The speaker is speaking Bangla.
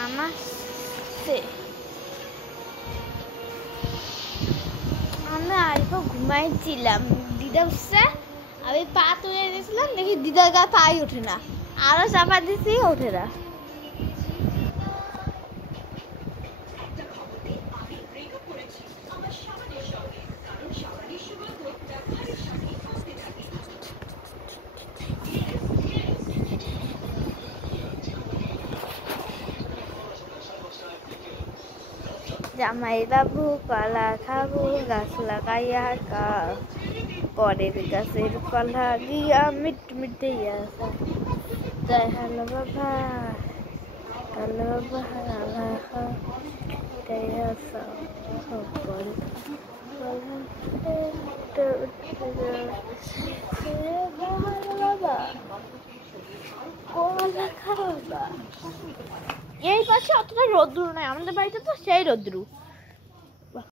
মামা আমি আরেকটু ঘুমাইছিলাম, দিদা উঠছে, আমি পা তুলে দিয়েছিলাম, দেখি দিদার গায়ে পাই ওঠে না, আরো চাপা দিছি ওঠে না। জামাই বাবু কলা খাবো গাছ লাগাইয়া পরের গাছের কলা গিয়া মিট মিটে আসা জয় হ্যালো বাবা হ্যালো বাবা এই পাশে অতটা রোদ্রু নাই, আমাদের বাড়িতে তো সেই রোদ্রু।